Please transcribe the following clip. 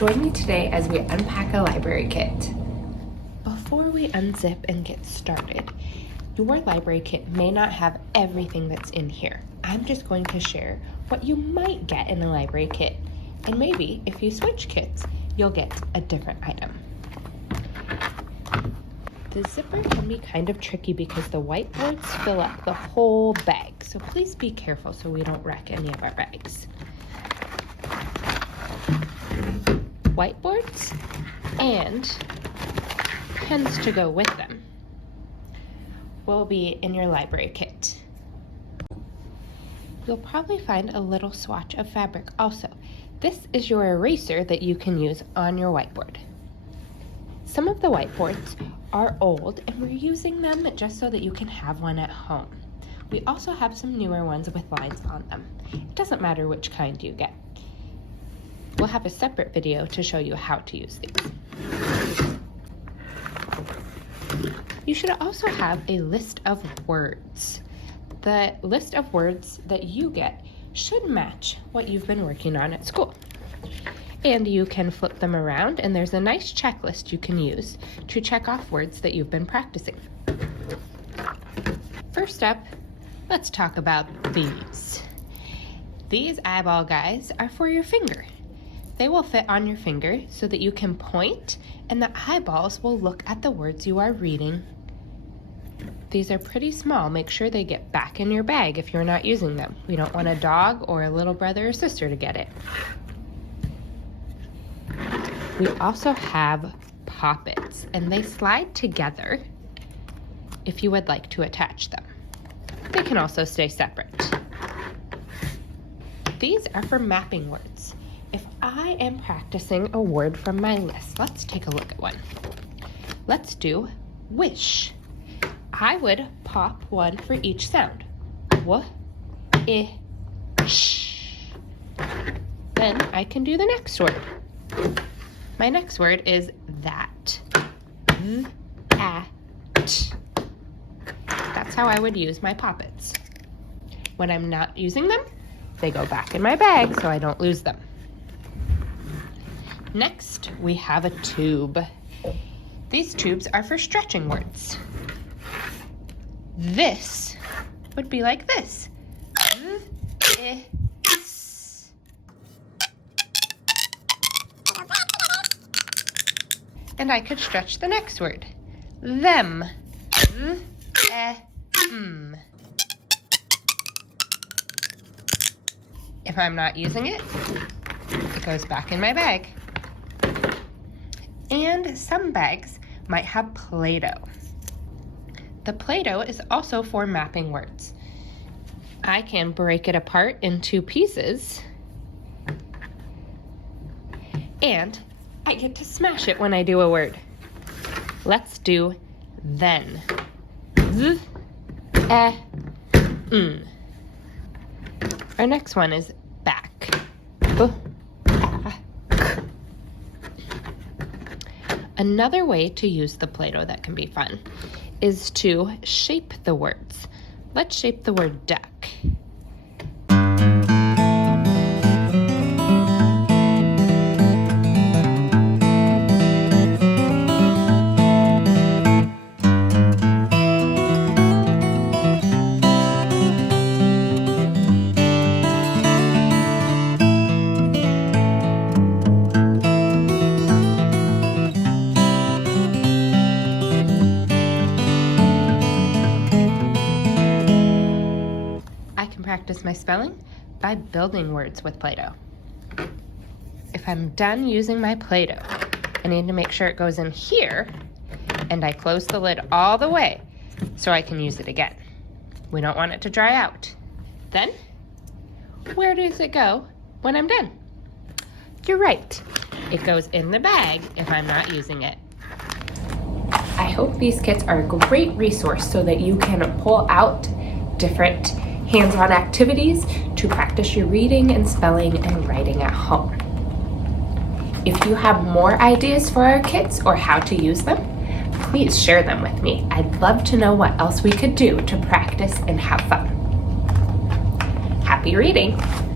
Join me today as we unpack a library kit. Before we unzip and get started, your library kit may not have everything that's in here. I'm just going to share what you might get in a library kit, and maybe if you switch kits, you'll get a different item. The zipper can be kind of tricky because the whiteboards fill up the whole bag, so please be careful so we don't wreck any of our bags. Whiteboards and pens to go with them will be in your library kit. You'll probably find a little swatch of fabric also. This is your eraser that you can use on your whiteboard. Some of the whiteboards are old and we're using them just so that you can have one at home. We also have some newer ones with lines on them. It doesn't matter which kind you get. We'll have a separate video to show you how to use these. You should also have a list of words. The list of words that you get should match what you've been working on at school. And you can flip them around, and there's a nice checklist you can use to check off words that you've been practicing. First up, let's talk about these. These eyeball guys are for your finger. They will fit on your finger so that you can point, and the eyeballs will look at the words you are reading. These are pretty small. Make sure they get back in your bag if you're not using them. We don't want a dog or a little brother or sister to get it. We also have poppets, and they slide together if you would like to attach them. They can also stay separate. These are for mapping words. If I am practicing a word from my list, let's take a look at one. Let's do wish. I would pop one for each sound. W, I, sh. Then I can do the next word. My next word is that. V, a, t. That's how I would use my poppets. When I'm not using them, they go back in my bag so I don't lose them. Next, we have a tube. These tubes are for stretching words. This would be like this. And I could stretch the next word. Them. If I'm not using it, it goes back in my bag. And some bags might have Play-Doh. The Play-Doh is also for mapping words. I can break it apart into pieces, and I get to smash it when I do a word. Let's do then. Z, Our next one is back. Another way to use the Play-Doh that can be fun is to shape the words. Let's shape the word duck. Practice my spelling by building words with Play-Doh. If I'm done using my Play-Doh, I need to make sure it goes in here and I close the lid all the way so I can use it again. We don't want it to dry out. Then, where does it go when I'm done? You're right. It goes in the bag if I'm not using it. I hope these kits are a great resource so that you can pull out different hands-on activities to practice your reading and spelling and writing at home. If you have more ideas for our kits or how to use them, please share them with me. I'd love to know what else we could do to practice and have fun. Happy reading!